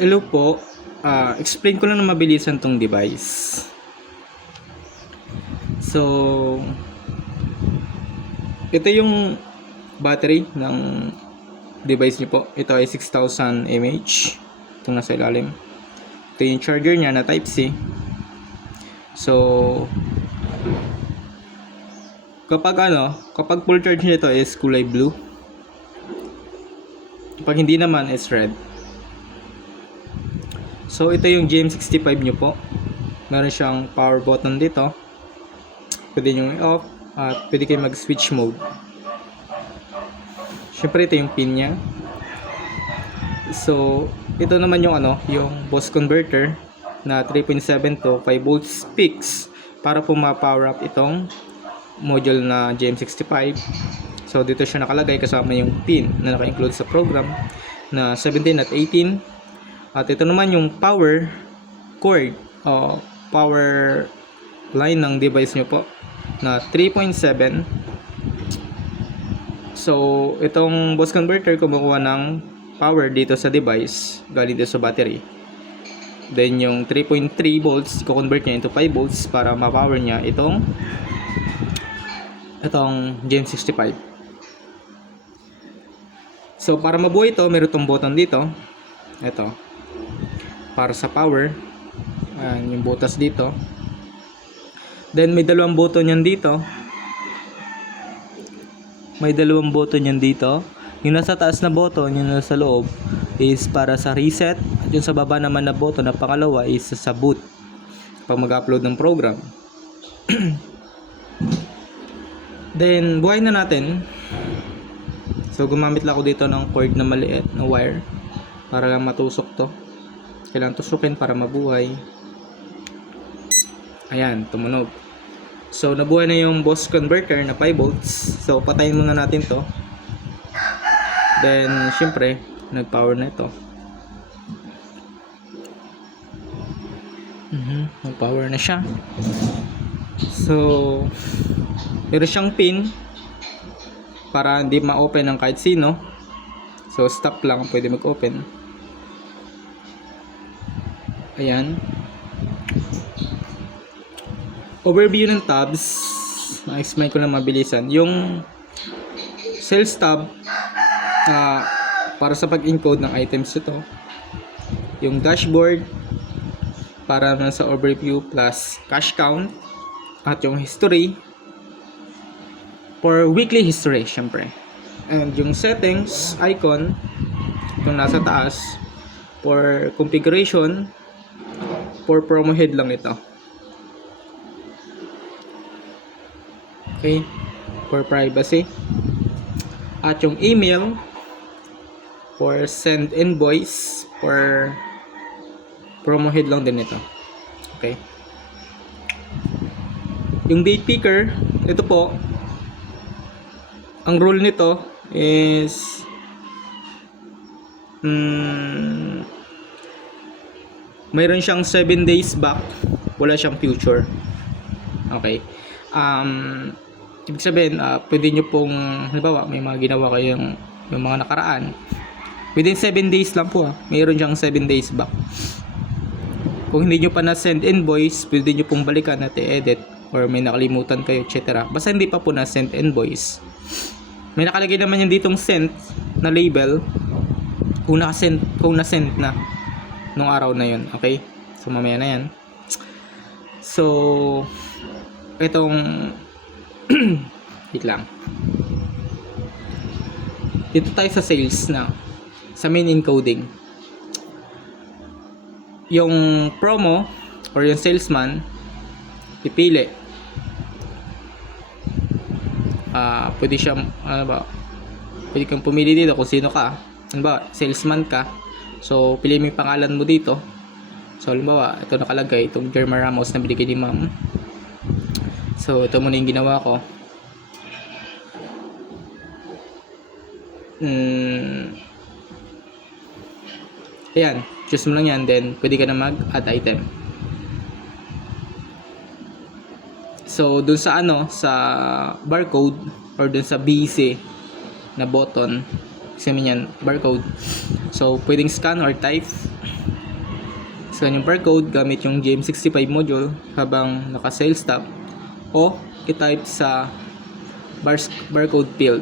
Hello po. Explain ko lang na mabilisan tong device. So, ito yung battery ng device niyo po. Ito ay 6,000 mAh. Itong nasa ilalim. Ito yung charger niya na Type-C. So, kapag full charge nito is kulay blue. Kapag hindi naman is red. So, ito yung GM65 nyo po. Meron siyang power button dito. Pwede nyo i-off at pwede kayo mag-switch mode. Siyempre, ito yung pin nya. So, ito naman yung yung boost converter na 3.7 to 5 volts peaks para po ma-power up itong module na GM65. So, dito siya nakalagay kasama yung pin na naka-include sa program na 17 at 18. At ito naman yung power cord o power line ng device nyo po na 3.7. So, itong boost converter kumukuha ng power dito sa device galing dito sa battery. Then yung 3.3 volts i-convert niya into 5 volts para ma-power niya itong GM65. So, para mabuhay ito, meron itong button dito. Ito. Para sa power. Ayan, yung butas dito. Then, may dalawang button yan dito. Yung nasa taas na button, yung nasa loob, is para sa reset. At yung sa baba naman na button na pangalawa is sa boot. Pag mag-upload ng program. Then, buhay na natin. So, gumamit lang ako dito ng cord na maliit na wire para lang matusok to. Kailangan tusukin para mabuhay. Ayan, tumunog. So, nabuhay na yung boost converter na 5 volts. So, patayin muna natin to. Then, syempre, nag-power na ito. Nag-power na siya. So, meron siyang pin para hindi ma-open ng kahit sino. So, stop lang pwede mag-open. Ayan. Overview ng tabs. Na-explain ko na mabilisan. Yung sales tab para sa pag-encode ng items ito. Yung dashboard para na sa overview plus cash count. At yung history for weekly history syempre. And yung settings icon yung nasa taas for configuration. For promo head lang ito. Okay, for privacy. At yung email for send invoice for promo head lang din ito. Okay. Yung date picker, ito po, ang rule nito is mayroon siyang 7 days back, wala siyang future. Okay. Ibig sabihin, pwede nyo pong, halimbawa, may mga ginawa kayong yung mga nakaraan. Within 7 days lang po, mayroon siyang 7 days back. Kung hindi nyo pa na-send invoice, pwede nyo pong balikan at i-edit or may nakalimutan kayo, etc. Basta hindi pa po na-send invoice. May nakalagay naman yung ditong sent na label kung na-send na nung araw na yun. Okay? So, mamaya na yan. So, itong wait lang. Dito tayo sa sales na. Sa main encoding. Yung promo or yung salesman pipili. Pwede siya, pwede kang pumili dito kung sino ka. Halimbawa, salesman ka. So, pili mo yung pangalan mo dito. So, halimbawa, ito nakalagay, itong Jerma Ramos na binigay ni ma'am. So, ito muna yung ginawa ko. Ayan, choose mo lang yan, then pwede ka na mag-add item. So, dun sa sa barcode or dun sa BC na button, kasi yan, barcode. So, pwedeng scan or type. scan yung barcode gamit yung GM65 module habang naka-sales tab o i-type sa barcode field.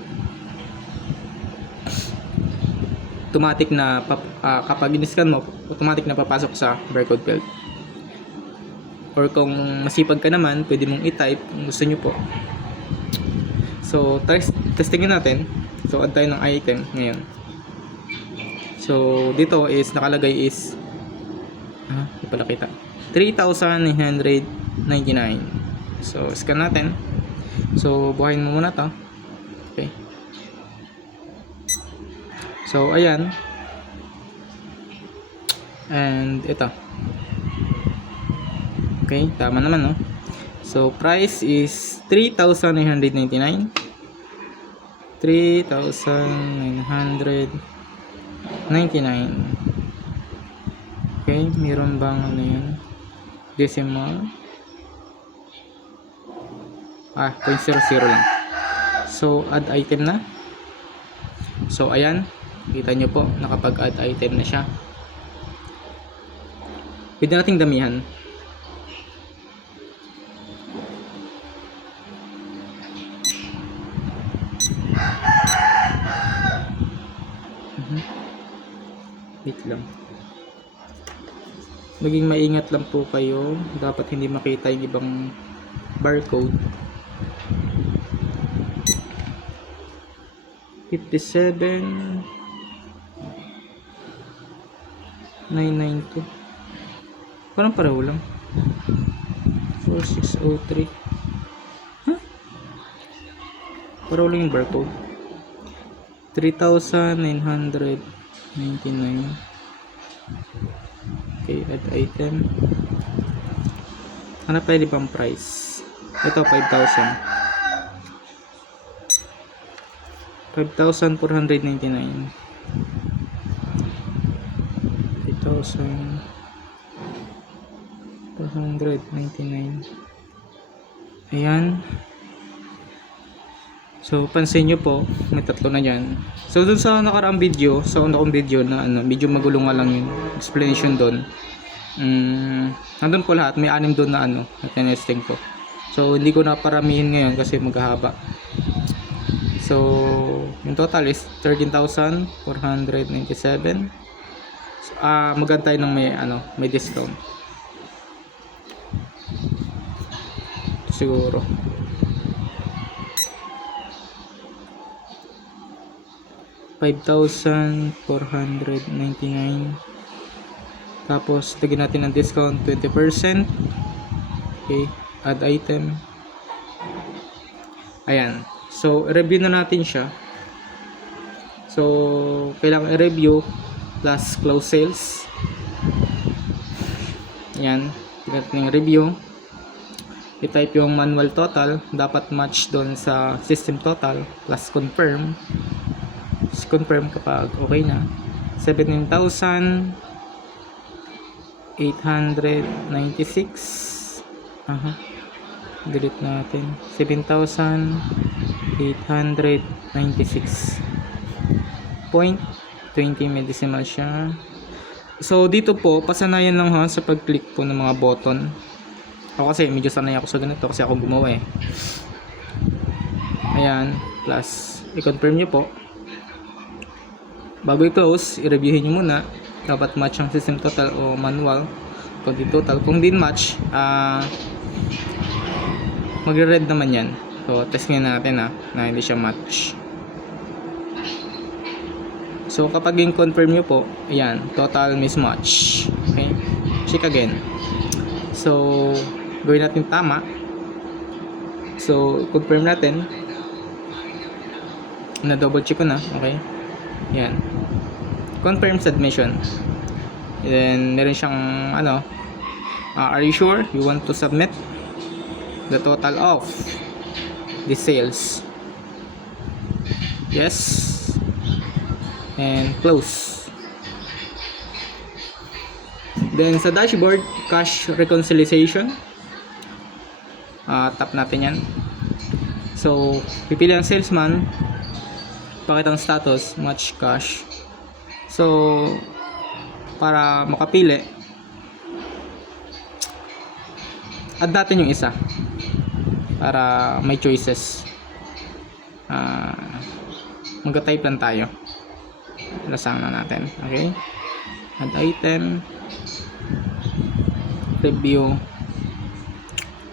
Automatic na kapag in-scan mo, automatic na papasok sa barcode field. Or kung masipag ka naman, pwede mong i-type kung gusto nyo po. So, testingin natin. So, add tayo ng item ngayon. So, dito is nakalagay is hindi pala kita. 3,999. So, scan natin. So, buhayin mo muna to. Okay. So, ayan. And ito. Okay, tama naman, no? So, price is 3,999. 3,999. Okay, meron bang ano yan? Decimal. 0.00 lang. So, add item na. So, ayan. Kita nyo po, nakapag-add item na siya. Pwede nating damihan. Wait lang. Maging maingat lang po kayo. Dapat hindi makita yung ibang barcode. 57 992. Parang pareho lang. 4603. Huh? Pareho lang yung barcode. 3,999. Okay, add item. Ano pwede bang price? Ito 5,000. 5,499. 5,499. Ayan. So, pansin nyo po, may tatlo na dyan. So, dun sa nakaraang video, sa una kong video na medyo magulo nga lang yung explanation dun. Nandun po lahat, may 6 dun na na tinesting ko. So, hindi ko na paramihin ngayon kasi maghahaba. So, yung total is 13,497. So, magantay ng may discount. Siguro. $5,499. Tapos, lagyan natin ng discount 20%. Okay, add item. Ayan. So, review na natin siya. So, kailangan i-review plus close sales. Ayan. Tingnan natin yung review. I-type yung manual total. Dapat match doon sa system total plus confirm. Confirm kapag okay na. 17,896. Delete natin. 7,896.20 may decimal siya. So dito po pasanayan lang sa pag-click po ng mga button. Ako kasi medyo sanay ako sa ganito kasi ako gumawa Ayan, plus i-confirm nyo po. Bago i-close, i-reviewin nyo muna. Dapat match ang system total o manual. Kung di total, kung din match, magre-red naman yan. So, test nga natin na hindi siya match. So, kapag yung confirm nyo po, ayan, total mismatch. Okay? Check again. So, gawin natin tama. So, confirm natin. Na-double check ko na. Okay? Yan. Confirm submission. Then, meron siyang are you sure you want to submit the total of the sales? Yes. And close. Then, sa dashboard, cash reconciliation. Tap natin yan. So, pipili ang salesman. Pakita ang status, match cash. So, para makapili, add natin yung isa para may choices. Magka-type lang tayo. Lasang na natin. Okay? Add item, review,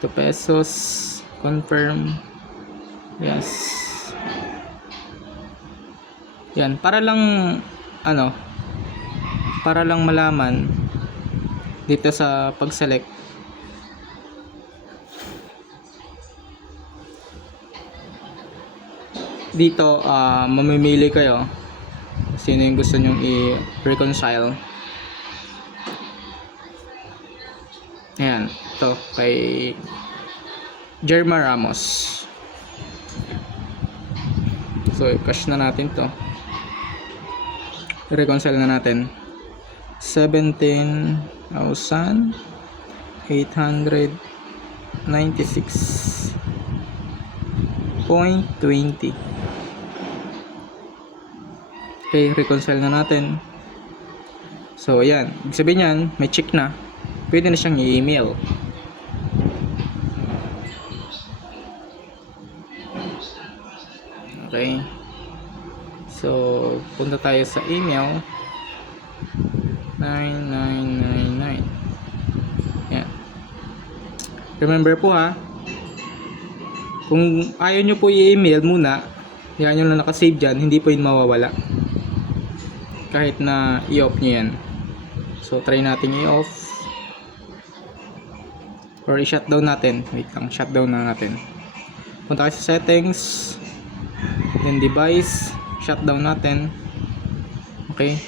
2 pesos, confirm, yes. Yan, para lang para lang malaman dito sa pag-select, dito mamimili kayo sino yung gusto nyong i-reconcile. Ayan, ito kay Jerma Ramos. So i-cash na natin to, i-reconcile na natin. 17,896.20. Okay, reconcile na natin. So ayan, ibig sabihin yan, may check na, pwede na siyang i-email. Okay, so punta tayo sa email 9999. Yan, remember po kung ayaw nyo po i-email muna, yan yung nakasave dyan, hindi po yun mawawala kahit na i-off nyo yan. So try natin i-off or i-shutdown natin. Wait lang, shutdown na natin. Punta kayo sa settings, then device, shutdown natin. Okay,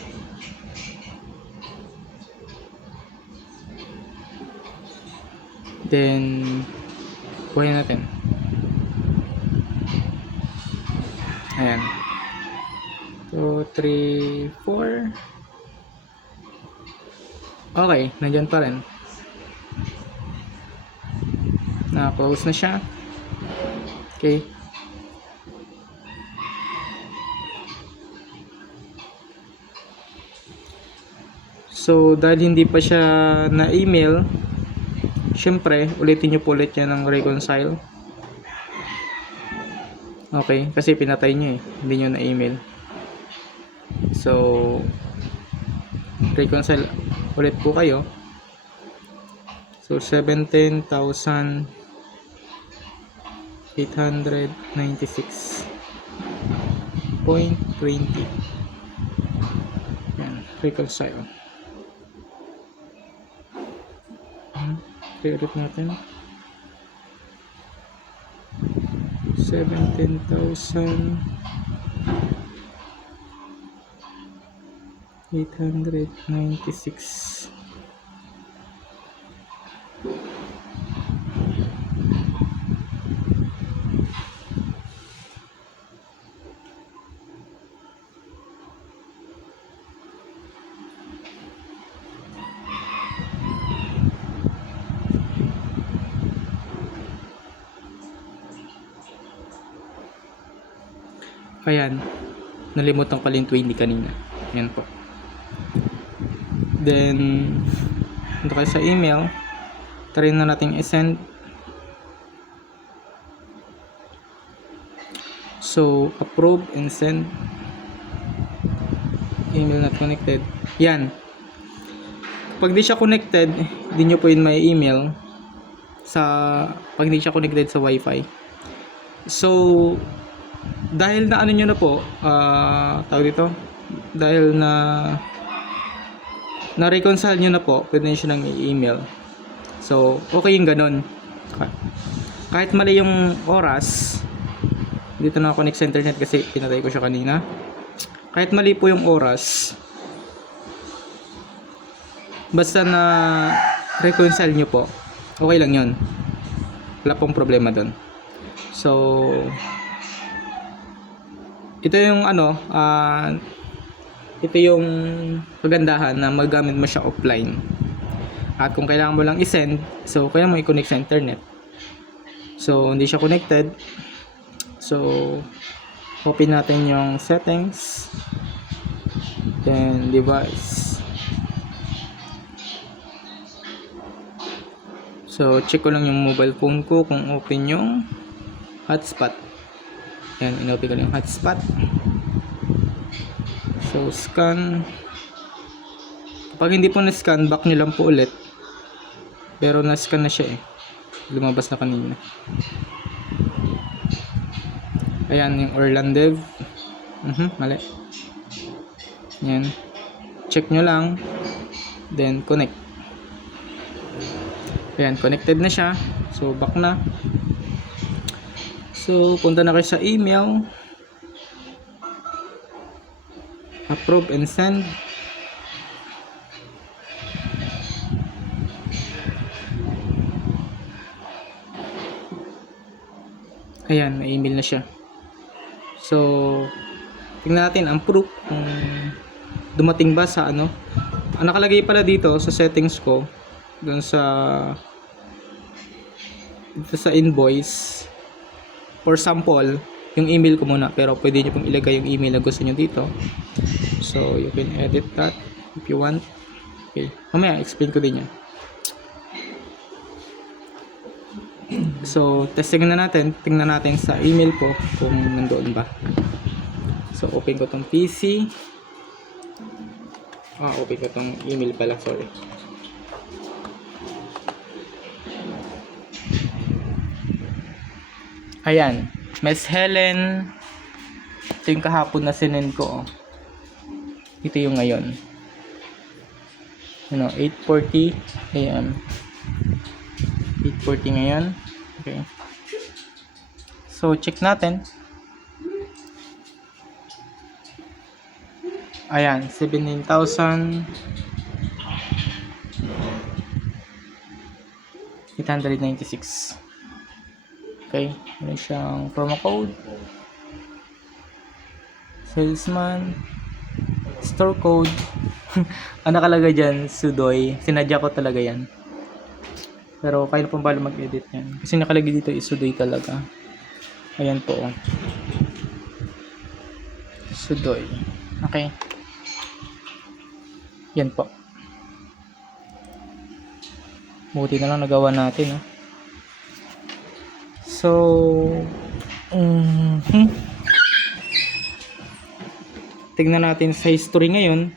then buhay natin. Ayan, 2, 3, 4. Okay, nandyan pa rin, na-close na siya. Okay, so dahil hindi pa siya na-email, syempre ulitin nyo po ulit yan ng reconcile. Okay, kasi pinatay nyo hindi nyo na-email. So reconcile ulit po kayo. So 17,896.20. yan, reconcile. Ulit natin 17,896. Ayan, nalimutan ko lang 20 kanina. Ayan po. Then punta kayo sa email, try na natin i-send. So approve and send. Email not connected. Yan, pag di siya connected, di nyo po yun may email pag di siya connected sa wifi. So dahil na nyo na po, tawag dito, dahil na reconcile nyo na po, pwede nyo siya ng i-email. So okay yung ganun. Kahit mali yung oras, dito na ako connect sa internet kasi pinatay ko siya kanina. Kahit mali po yung oras, basta na reconcile nyo po, okay lang yun, wala pong problema doon. So ito yung ito yung kagandahan na magamit mo siya offline. At kung kailangan mo lang i-send, so kaya mo i-connect sa internet. So hindi siya connected, so open natin yung settings, then device, So, check ko lang yung mobile phone ko kung open yung hotspot. Yan, inopen ko lang yung hotspot. So, scan. Kapag hindi po na-scan, back nyo lang po ulit. Pero na-scan na siya eh. Lumabas na kanina. Ayan, yung Orlandev. Mali. Yan. Check nyo lang. Then, connect. Ayan, connected na siya. So, back na. So, punta na kayo sa email. Approve and send. Ayan, may email na siya. So, tingnan natin ang proof kung dumating ba sa ano. Ang nakalagay pala dito sa settings ko, dun sa invoice, for sample, yung email ko muna, pero pwede nyo pong ilagay yung email na gusto nyo dito. So, you can edit that if you want. Okay, mamaya explain ko din yan. So, testing na natin. Tingnan natin sa email ko kung nandoon ba. So, open ko tong PC. Open ko tong email pala. Sorry. Ayan. Miss Helen. Ito yung kahapon na sinend ko. Ito yung ngayon. 8:40 AM. 8:40 ngayon. Okay. So, check natin. Ayan, 17,896. Okay, meron siyang promo code. Salesman. Store code. Ang nakalagay dyan, Sudoy. Sinadya ko talaga yan. Pero kaya pong bala mag-edit yan. Kasi nakalagay dito is Sudoy talaga. Ayan po. Sudoy. Okay. Yan po. Buti na lang nagawa natin. So, tignan natin sa history ngayon.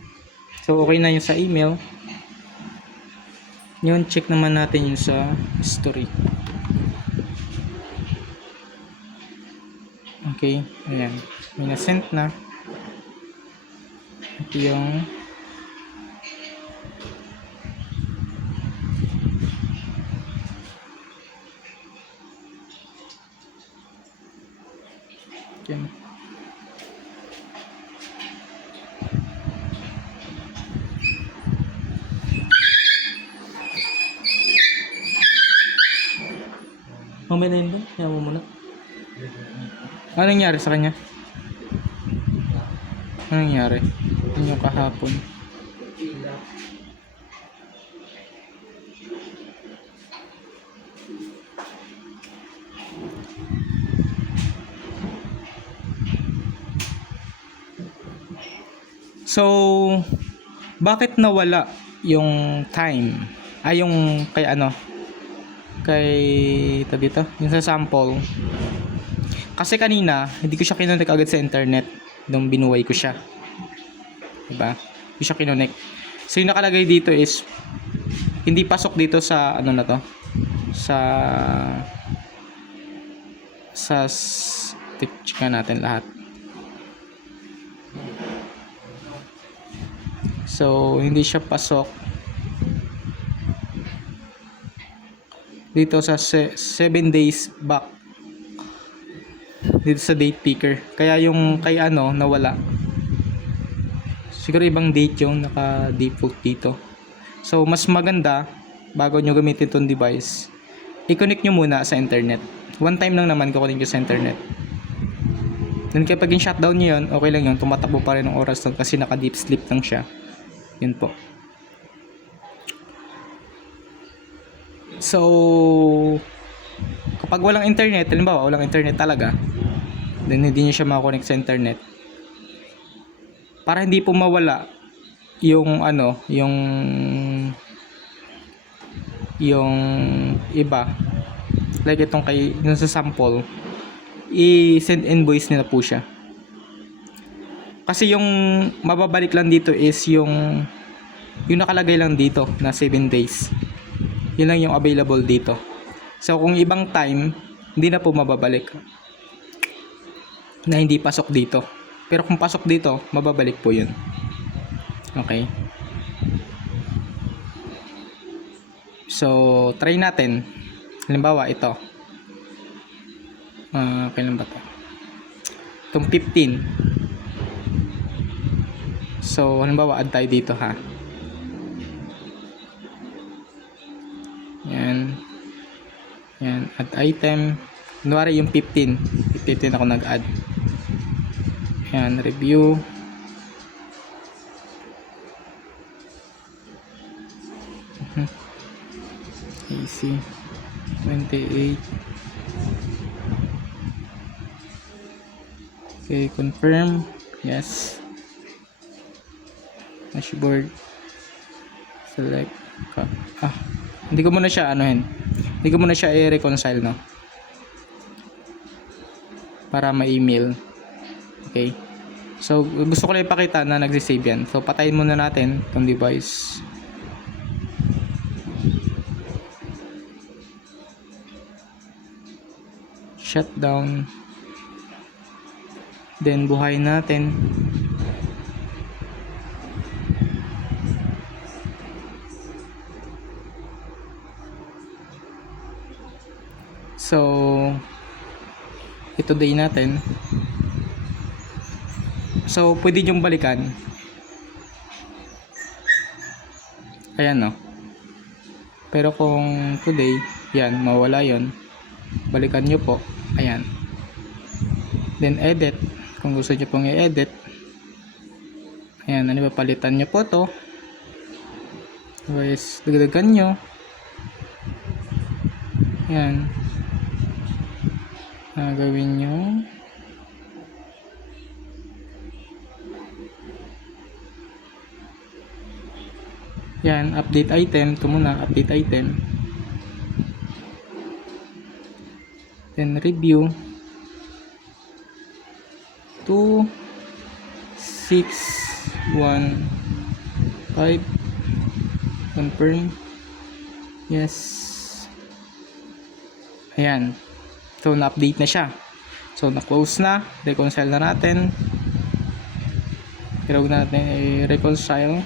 So, okay na yung sa email. Yun, check naman natin yung sa history. Okay, ayan. May na-send na. Ito yung yan. Mamaya na yun doon. Kaya mo muna. Ano nangyari sa kanya? Ano nangyari? Ano yung kahapon? So, bakit nawala yung time? Yung kay ano? Kay ito dito, yung sa sample. Kasi kanina, hindi ko siya kinonek agad sa internet nung binuhay ko siya. Diba? Hindi siya kinonek. So, yung nakalagay dito is hindi pasok dito sa ano na to? Check natin lahat. So, hindi siya pasok dito sa 7 days back dito sa date picker. Kaya yung kay ano nawala. Siguro ibang date yung naka-default dito. So, mas maganda bago nyo gamitin itong device, i-connect nyo muna sa internet. One time lang naman kukunin ko sa internet. Then kapag yung shutdown nyo yun, okay lang yun. Tumatakbo pa rin ng oras doon kasi naka-deep sleep lang siya. Yun po. So, kapag walang internet, halimbawa walang internet talaga, then hindi nyo siya makakonect sa internet. Para hindi po mawala yung ano, yung yung iba, like itong kay yung sa sample, i-send invoice nila po siya. Kasi yung mababalik lang dito is yung nakalagay lang dito na 7 days. Yun lang yung available dito. So kung ibang time, hindi na po mababalik. Na hindi pasok dito. Pero kung pasok dito, mababalik po yun. Okay. So, try natin. Halimbawa, ito. Kailan ba to? Itong 15. So, halimbawa, add tayo dito ha. Yan. Yan, add item. Kunwari yung 15. 15 ako nag-add. Yan, review. AC 28. Okay, confirm. Yes. Dashboard. Select. Hindi ko muna siya anuhin. Hindi ko muna siya i-reconcile, no? Para ma-email. Okay. So, gusto ko lang ipakita na nagsisave yan. So, patayin muna natin itong device. Shutdown. Then, buhayin natin. So, ito day natin. So, pwede nyong balikan. Ayan, no? Pero kung today, yan, mawala yon. Balikan nyo po. Ayan. Then, edit. Kung gusto nyo pong i-edit. Ayan, ano ba, palitan nyo po to. Guys, dagdagan nyo. Ayan. Gawin nyo. Yan, update item. Ito muna, update item. Then review. 2 6 1 5. Confirm. Yes. Ayan. So, na-update na siya. So, na-close na. Reconcile na natin. Pero huwag natin i-reconcile.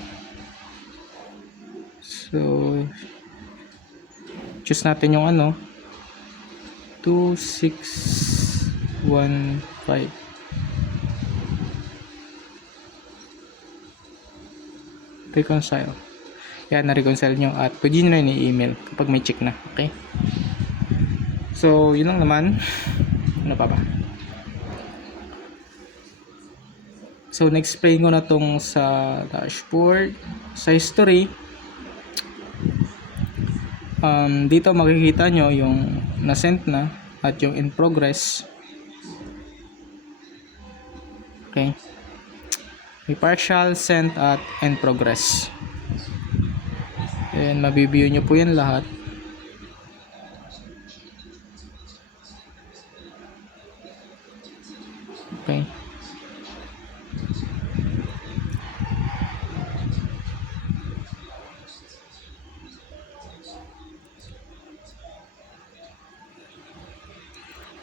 So, choose natin yung ano. 2 6 1 5. Reconcile. Yan, na-reconcile nyo at pwede nyo na i-email kapag may check na. Okay? So, yun lang naman. Ano pa ba? So, na-explain ko na tong sa dashboard. Sa history, dito makikita nyo yung na-sent na at yung in progress. Okay? May partial, sent at in progress. And mabibigyan nyo po yan lahat. Okay.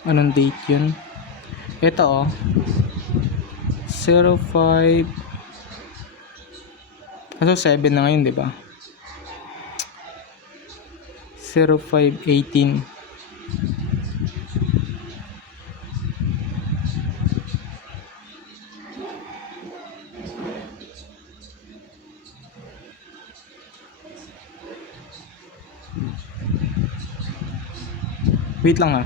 Anong date yun? Ito 05. Kaso 7 na ngayon, di ba? 05/18. Wait lang ha.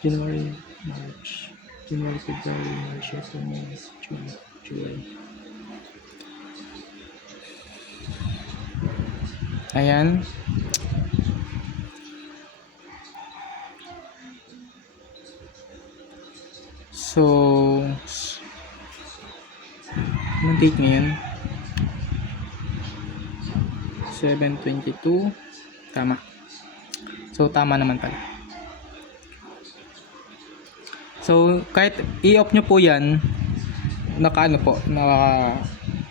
January, March, February, March, April, May, June, July. Ayan. So, anong date ngayon? 7/22. Tama. So, tama naman pala. So, kahit i-off nyo po yan, naka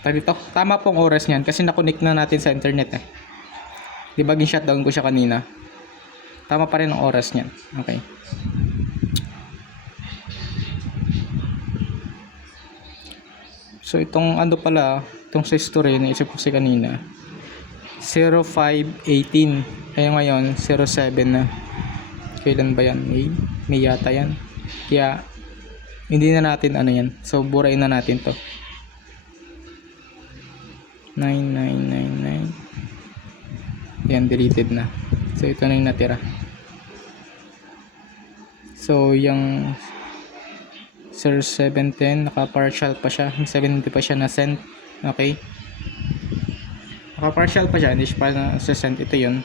dito, tama pong oras niyan kasi na-connect na natin sa internet eh. Di ba gin-shutdown ko siya kanina? Tama pa rin ang oras niyan. Okay. So, itong ano pala, itong sa history, naisip ko si kanina, 0518. Kaya ngayon, 07 na. Kailan ba yan? May yata yan. Kaya, hindi na natin ano yan. So, burayin na natin to. 9999. Yan, deleted na. So, ito na yung natira. So, yung 0710, naka-partial pa siya. 70 pa siya na send. Okay. Naka-partial pa siya. Hindi siya pa na send. Ito yun.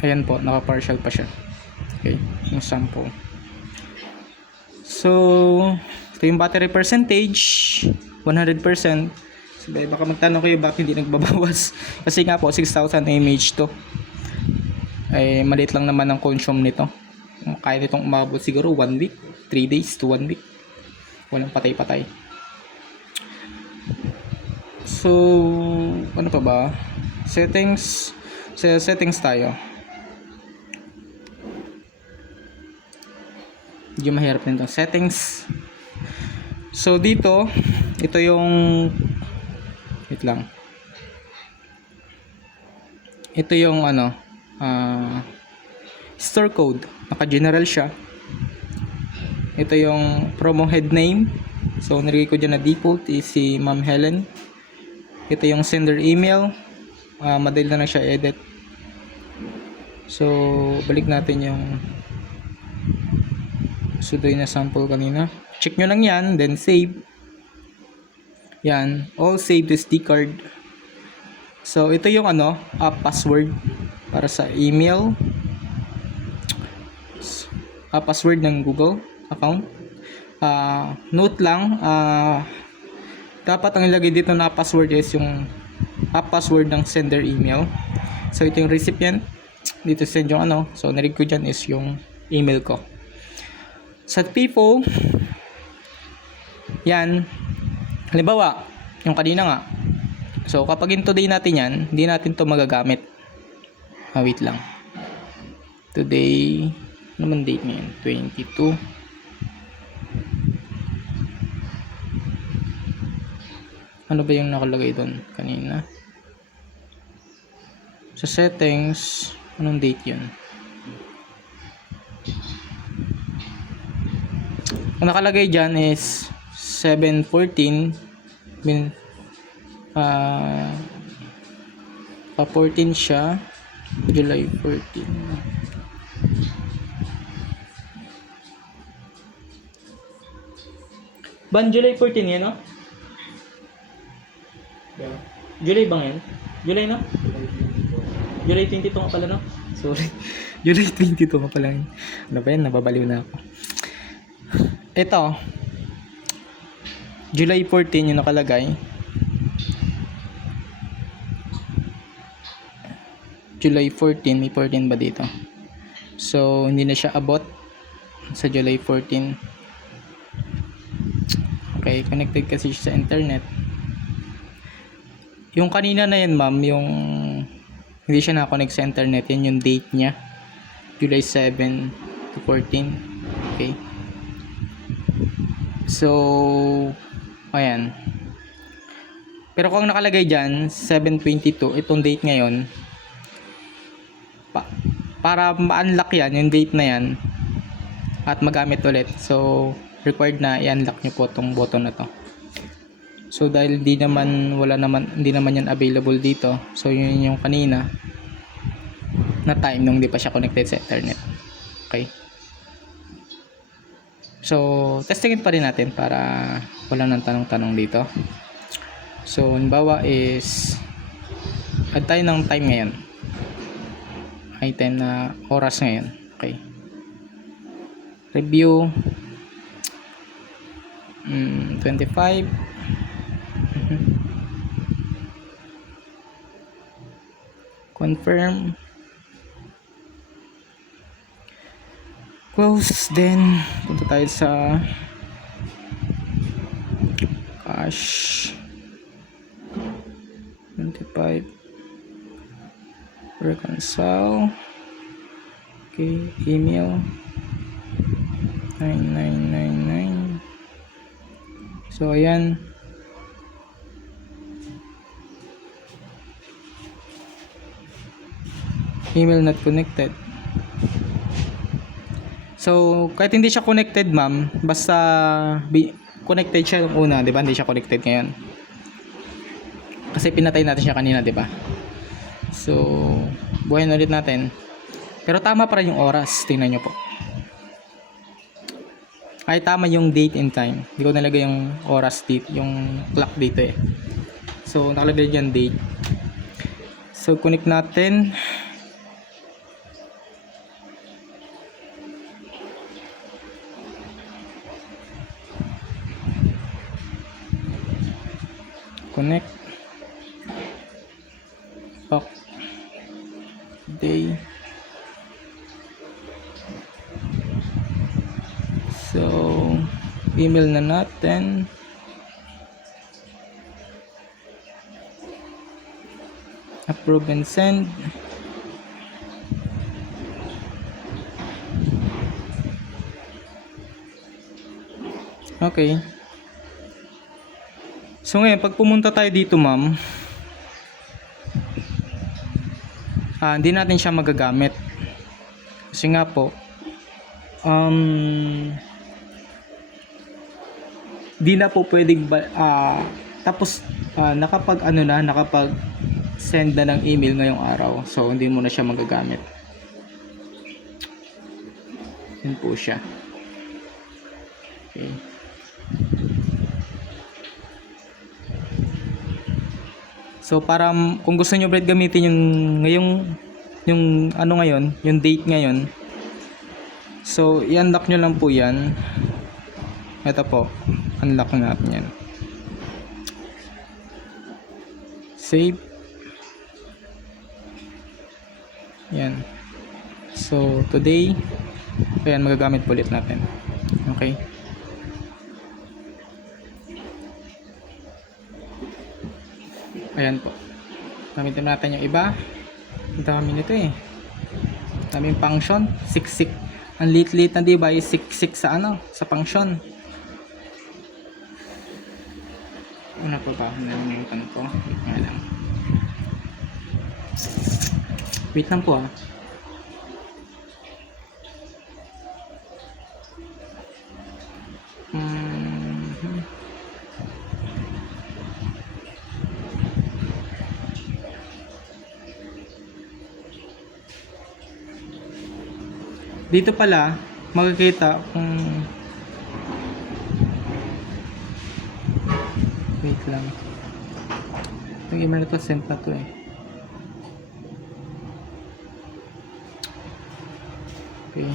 Ayan po, naka-partial pa siya. Okay, yung sample. So, ito yung battery percentage, 100%. So, baka magtanong kayo bakit hindi nagbabawas. Kasi nga po, 6,000 mAh to. Ay, maliit lang naman ang consume nito. Kaya nitong umabot siguro 1 week, 3 days to 1 week. Walang patay-patay. So, ano pa ba? Settings. Sa settings tayo. Medyo mahirap nito. Settings. So, dito, ito yung wait lang. Ito yung ano, store code. Naka-general siya. Ito yung promo head name. So, nilagay ko dyan na default is si Ma'am Helen. Ito yung sender email. Madali na siya edit. So, balik natin yung sudoy na sample kanina. Check nyo lang yan, then save. Yan, all saved to SD card. So, ito yung ano, password para sa email. Password ng Google account. Note lang, dapat ang ilagay dito na password is yung password ng sender email. So, ito yung recipient. Dito send yung ano. So, narig ko dyan is yung email ko. Sa PIFO, yan, halimbawa, yung kanina nga. So, kapag in today natin yan, hindi natin to magagamit. Wait lang. Today, ano man date ngayon? 22. Ano ba yung nakalagay doon kanina? Sa settings, anong date yun? Ang nakalagay dyan is 7/14. 14 siya. July 14. July 14 yan, no? Yeah. July bang yan? July, no? July 22 nga pala, no? Sorry. July 22 nga pala yun. Ano ba yan? Nababaliw na ako. Ito. July 14 yung nakalagay. July 14. May 14 ba dito? So, hindi na siya abot sa July 14. Okay, connected kasi siya sa internet. Yung kanina na yan, ma'am, yung hindi siya na-connect sa internet, yan yung date niya. July 7 to 14. Okay. So, ayan. Pero kung nakalagay dyan, 7/22, itong date ngayon, para ma-unlock yan, yung date na yan, at magamit ulit. So, required na i-unlock nyo po itong button na to. So, dahil hindi naman yan available dito. So, yun yung kanina na time nung di pa siya connected sa internet. Okay. So, testingin pa rin natin para wala nang tanong-tanong dito. So, halimbawa is add tayo ng time ngayon. Item na oras ngayon. Okay. Review. 25. Confirm. Close. Then punta tayo sa cash. 25. Reconcile. Okay, email 9999. So ayan. Email not connected. So kahit hindi siya connected, ma'am, basta connected siya yung una, 'di ba? Hindi siya connected ngayon. Kasi pinatay natin siya kanina, 'di ba? So buhayin ulit natin. Pero tama pa rin yung oras, tingnan nyo po. Ay tama yung date and time. Hindi ko nalagay yung oras date, yung clock dito eh. So nakalagay dyan date. So connect natin. Connect. Back. Day. So email na natin. Approve and send. Okay. So ngayon, pag pumunta tayo dito, ma'am, hindi natin siya magagamit. Kasi nga po, di na po pwedeng tapos nakapag send na ng email ngayong araw, so hindi mo na siya magagamit. Yun po siya. Okay. So para kung gusto niyo Brad gamitin yung ano ngayon, yung date ngayon, so i-unlock nyo lang po yan. Ito po, unlock natin yan. Save. Yan. So today, ayan, magagamit po ulit natin. Okay. Ayan po. Gamitin natin yung iba. Ang dami nito eh. Daming function. Siksik. Ang lit-lit na diba? Siksik sa ano? Sa function. Ano pa ba? Nalimutan ko. Wait nga lang. Wait lang po ah. Dito pala makikita kung wait lang, yung email na to sent na to eh. Okay,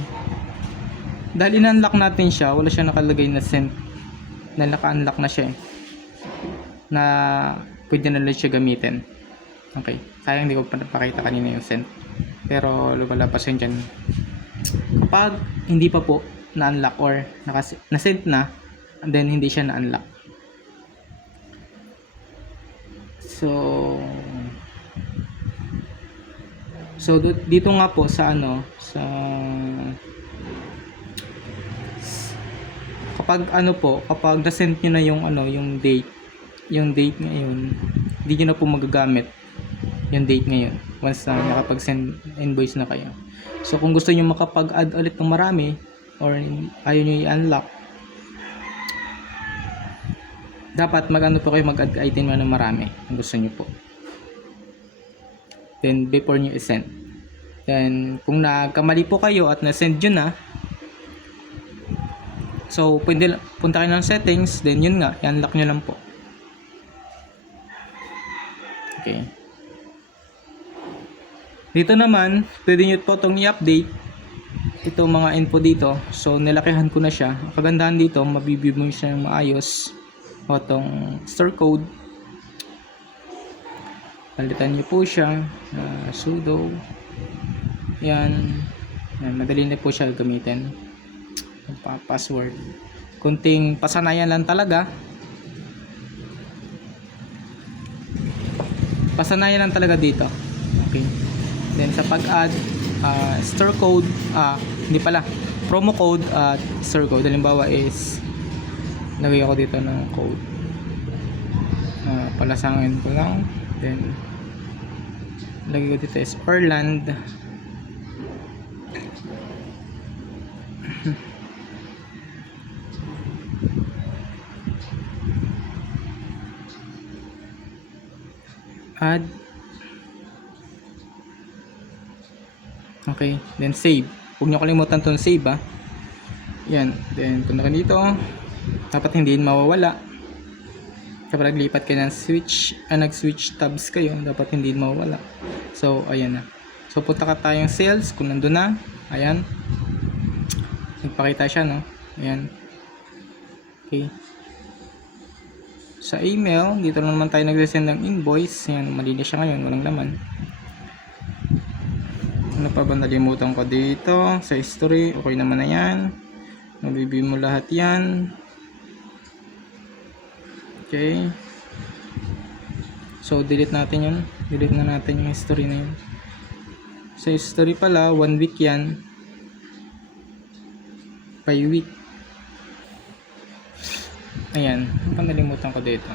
dahil in-unlock natin siya, wala siya nakalagay na sent, na naka-unlock na siya eh, na pwede na ulit siya gamitin. Okay, sayang hindi ko pa napakita kanina yung sent, pero lumalabas yun dyan kapag hindi pa po na-unlock or na-send na and then hindi siya na-unlock. So dito nga po sa ano, sa kapag ano po, kapag na-send nyo na yung ano, yung date ngayon, hindi nyo na po magagamit yung date ngayon once na nakapag-send invoice na kayo. So kung gusto niyo makapag-add ulit ng marami or ayaw niyo i-unlock, dapat mag-ano po kayo, mag-add item na ng marami kung gusto niyo po. Then before niyo i-send. Then kung nagkamali po kayo at na-send yun na, so pwede punta kayo ng settings, then yun nga, i-unlock niyo lang po. Okay. Dito naman, pwede nyo po itong i-update ito mga info dito. So nilakihan ko na siya. Ang kagandahan dito, mabibigay mo siya ng maayos. O tong store code. Palitan niyo po siya. Sudo. Yan. Madali na po siya gamitin. Password. Kunting pasanayan lang talaga. Pasanayan lang talaga dito. Okay. Then sa pag-add store code, hindi pala, promo code at store code. Halimbawa is lagay ako dito ng code. Palasangin ko lang. Then lagay ko dito is Orland. Add. Okay, then save. Huwag nyo kalimutan itong save Yan, then punta ka dito. Dapat hindi mawawala. Kapag naglipat kayo ng switch, nag-switch tabs kayo, dapat hindi mawawala. So, ayan na. So, punta ka tayong sales, kung nandun na. Ayan. Nagpakita siya, no? Ayan. Okay. Sa email, dito naman tayo nag-send ng invoice. Ayan, malinis siya ngayon, walang laman. Ano pa ba nalimutan ko dito? Sa history, okay naman na yan. Mabibigay mo lahat yan. Okay. So, delete natin yun. Delete na natin yung history na yun. Sa history pala, 1 week yan. By week. Ayan. Ano pa nalimutan ko dito?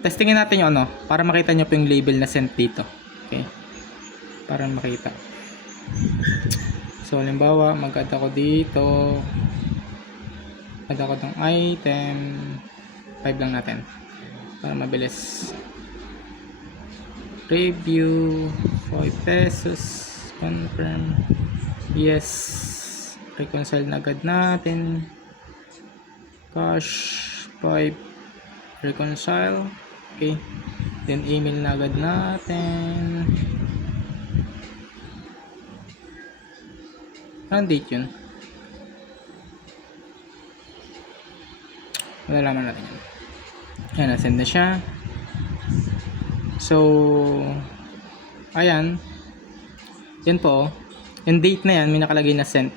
Testingin natin yung para makita nyo po yung label na sent dito. Okay. Para makita. So, halimbawa, mag-add ako dito. Add ako ng item. 5 lang natin. Para mabilis. Review. 5 pesos. Confirm. Yes. Reconcile na agad natin. Cash. 5. Reconcile. Okay. Then email na agad natin. Anong date yun? Malalaman natin yun. Ayan, nasend na siya. So, ayan. Yan po. Yung date na yan, may nakalagay na sent.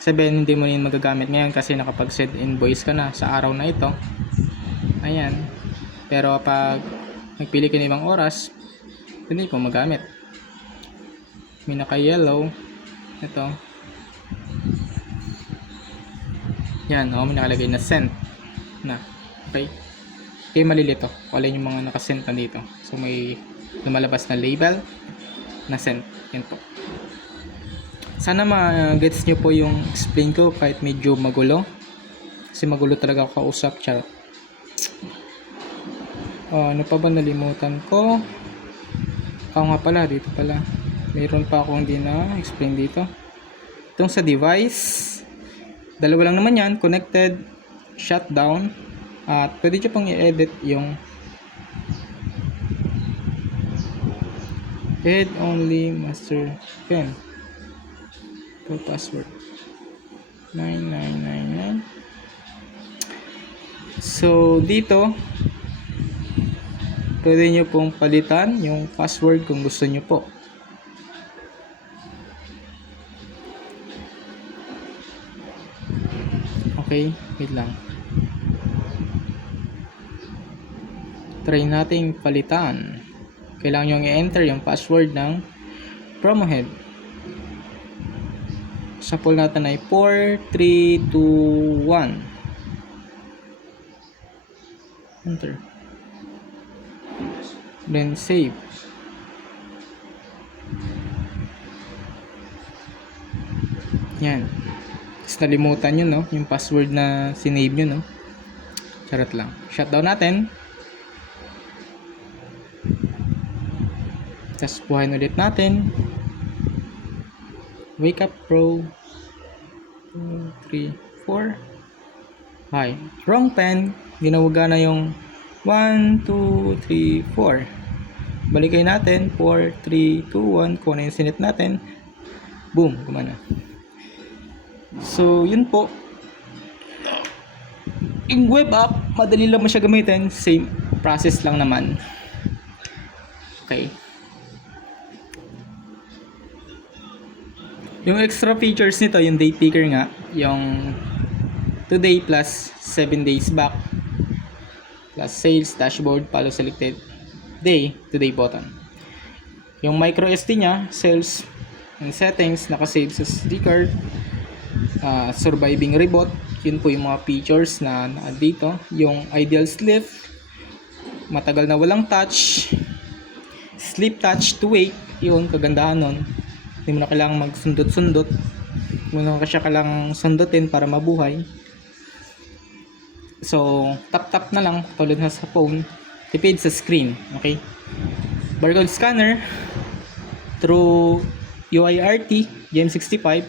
Sabihin, hindi mo yun magagamit ngayon kasi nakapag-send invoice ka na sa araw na ito. Ayan. Pero pag nagpili ka ng ibang oras, hindi ko magamit. May naka-yellow. Ito. Yan. May nakalagay na sent. Na. Okay. Okay, malilito. Wala yung mga nakasent na dito. So, may lumalabas na label na sent. Yan po. Sana ma-gets nyo po yung explain ko kahit medyo magulo. Kasi magulo talaga ako kausap. Charot. Ano pa ba nalimutan ko? Nga pala, dito pala. Mayroon pa akong hindi na explain dito. Itong sa device. Dalawa lang naman yan. Connected. Shutdown. At pwede nyo pang i-edit yung head only master pen. For password 9999. So dito pwede nyo pong palitan yung password kung gusto nyo po. Okay, wait lang. Try nating palitan. Kailangan nyo i-enter yung password ng PromoHead. Sample natin ay 4, 3, 2, 1. Enter. Then save. Yan. Tapos nalimutan nyo, no? Yung password na sinave nyo, no? Charot lang. Shutdown natin. Tapos buhayin ulit natin. Wake up Pro. 2, 3, 4. Hi. Wrong pen. Ginawaga na yung 1, 2, 3, 4. Balikan natin. 4, 3, 2, 1. Kung ano yung sinet natin. Boom. Gumana. So, yun po. Yung web app, madali lang mo siya gamitin. Same process lang naman. Okay. Yung extra features nito, yung date picker nga, yung today plus 7 days back plus sales dashboard follow selected day today button. Yung micro SD nya, sales and settings, nakasave sa SD card, surviving reboot, yun po yung mga features na dito. Yung ideal sleep, matagal na walang touch, sleep touch to wake, yun kagandahan nun. Hindi mo na kailangang magsundot-sundot. Hindi mo na siya kailangang sundutin para mabuhay. So, tap-tap na lang tulad na sa phone. Tipid sa screen. Okay? Barcode scanner through UIRT GM65.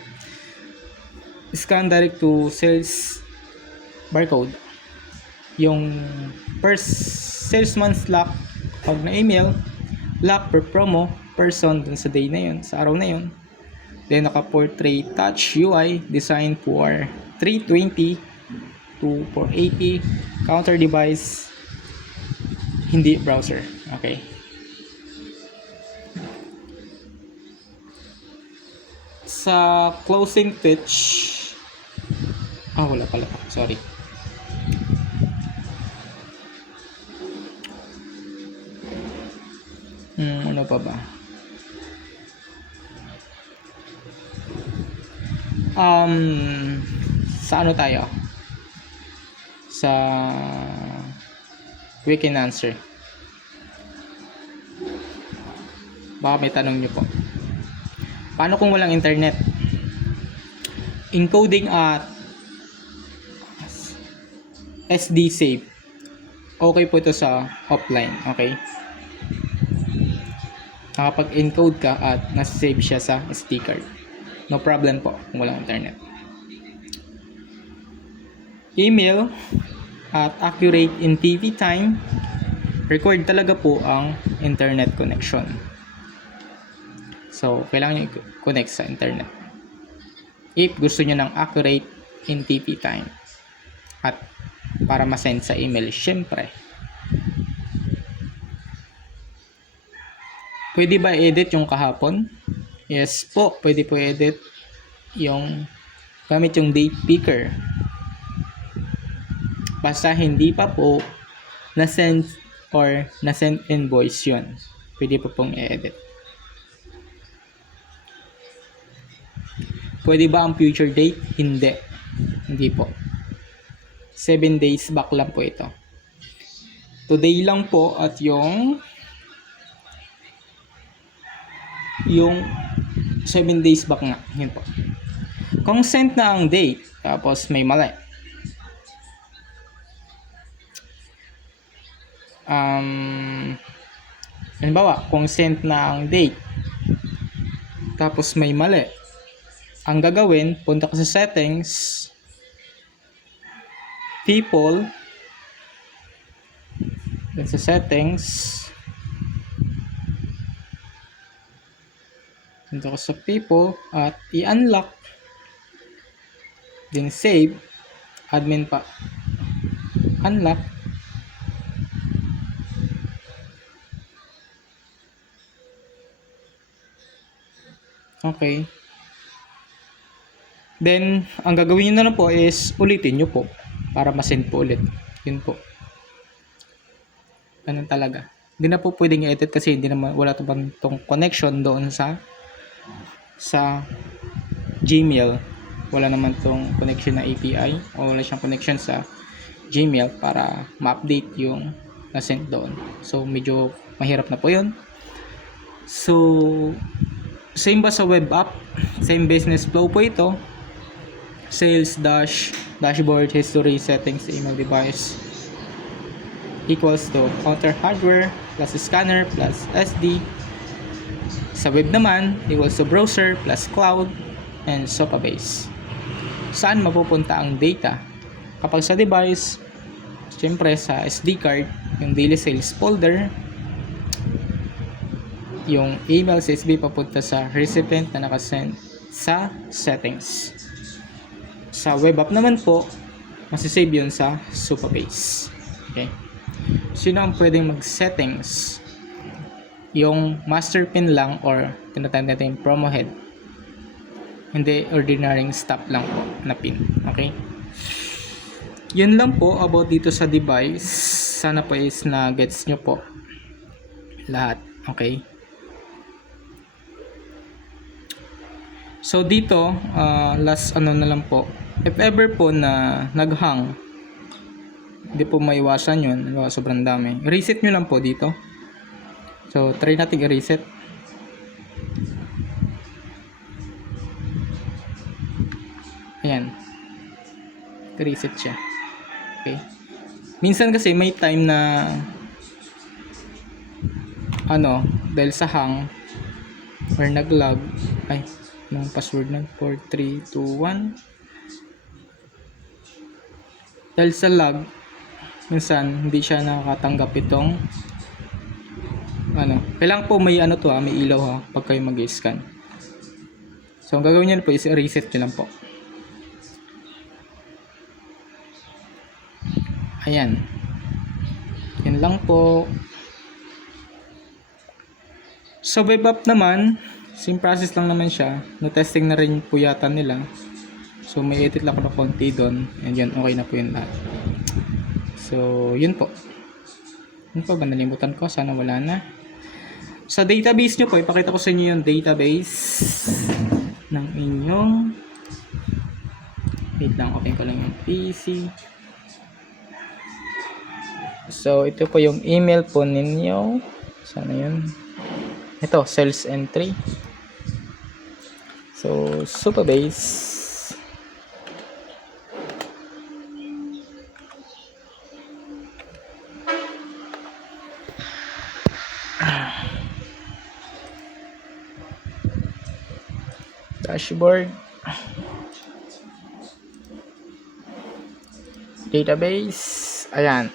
Scan direct to sales barcode. Yung first salesman's lock pag na email, lock per promo person dun sa day na yun, sa araw na yun. Then naka-portrait touch UI designed for 320 to 480 counter device, hindi browser. Okay. Sa closing pitch, wala pala. Sorry. Ano pa ba? Sa ano tayo? Sa quick and answer. Baka may tanong nyo po. Paano kung walang internet? Encoding at SD save. Okay po ito sa offline. Okay? Nakapag-encode ka at nasa-save siya sa SD card. No problem po kung walang internet. Email at accurate in TV time. Required talaga po ang internet connection. So, kailangan nyo i-connect sa internet. If gusto nyo ng accurate in TV time. At para ma-send sa email, syempre. Pwede ba edit yung kahapon? Yes po, pwede po edit yung gamit yung date picker. Basta hindi pa po na-send or na-send invoice yun. Pwede po pong i-edit. Pwede ba ang future date? Hindi. Hindi po. 7 days back lang po ito. Today lang po at yung 7 days back nga. Yun po. Kung sent na ang date, tapos may mali. Halimbawa, kung sent na ang date, tapos may mali. Ang gagawin, punta ka sa settings, people, then sa settings, punta ka sa people at i-unlock, then save, admin pa, unlock, okay. Then, ang gagawin nyo na lang po is ulitin nyo po para ma-send po ulit. Yun po. Ganun talaga. Hindi na po pwedeng i-edit kasi hindi naman, wala tong connection doon sa Gmail. Wala naman tong connection na API o wala siyang connection sa Gmail para ma-update yung na-send doon. So, medyo mahirap na po yun. So, same ba sa web app? Same business flow po ito. Sales dashboard history settings email device equals to counter hardware plus scanner plus SD. Sa web naman equals to browser plus cloud and SOPA base. Saan mapupunta ang data? Kapag sa device, siyempre sa SD card, yung daily sales folder, yung email sa SB papunta sa recipient na nakasend sa settings. Sa web app naman po, masisave yun sa Supabase. Okay? Sino ang pwedeng mag-settings? Yung master pin lang or tinatawag natin yung promo head. Hindi ordinary stop lang po na pin. Okay? Yun lang po about dito sa device. Sana po is na gets nyo po lahat. Okay? So dito, last ano na lang po. If ever po na naghang, hindi po maiwasan yun. Sobrang dami. Reset nyo lang po dito. So try natin i-reset. Ayan. Reset siya. Okay. Minsan kasi may time na dahil sa hang or nag-lag, yung password na 4321. Dahil sa lag, minsan hindi siya nakakatanggap itong kailangan po may may ilaw pag kayo mag-scan. So ang gagawin niyo po is reset niyo lang po. Ayan. Yan lang po. So web app naman, same process lang naman siya. Na-testing na rin po yata nila. So may edit lang ako na konti doon. And yan, okay na po yun lahat. So yun po. Yun po ba? Nalimutan ko. Sana wala na. Sa database nyo po, ipakita ko sa inyo yung database ng inyong. Wait lang, open ko lang yung PC. So ito po yung email po ninyo. Sana yun. Ito, sales entry. So, Supabase. Dashboard. Database. Ayan.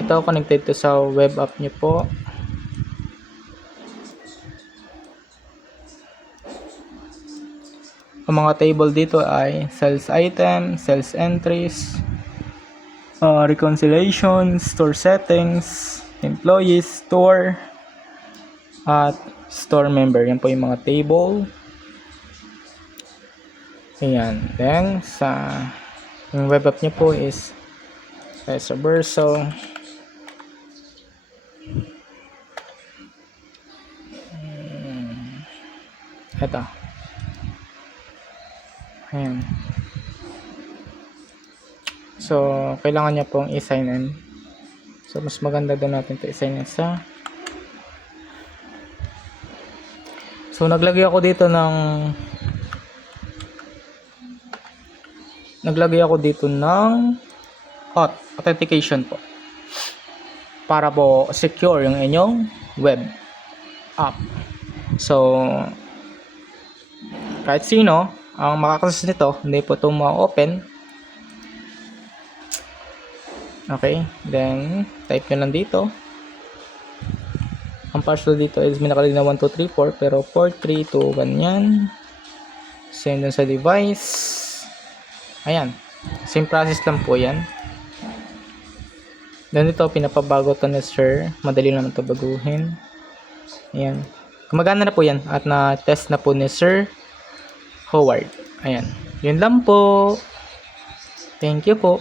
Ito, connected to sa web app nyo po. Ang mga table dito ay sales item, sales entries, reconciliation, store settings, employees, store, at store member. Yan po yung mga table. Ayan. Then, yung web app nyo po is sa Verso. Ito. Ayan. So, kailangan niya pong i-sign in. So, mas maganda doon natin ito i-sign in sa. So, naglagay ako dito ng authentication po. Para po secure yung inyong web app. So, kahit sino ang makakasus nito, hindi po ito ma-open. Okay, then type nyo lang dito. Ang password dito is may nakalagay na 1234 pero 432 ganyan. Send dun sa device. Ayan, same process lang po yan. Then ito, pinapabago to ni sir. Madali naman ito baguhin. Ayan, gumagana na po yan at na-test na po ni Sir Howard. Ayan. Yun lang po. Thank you po.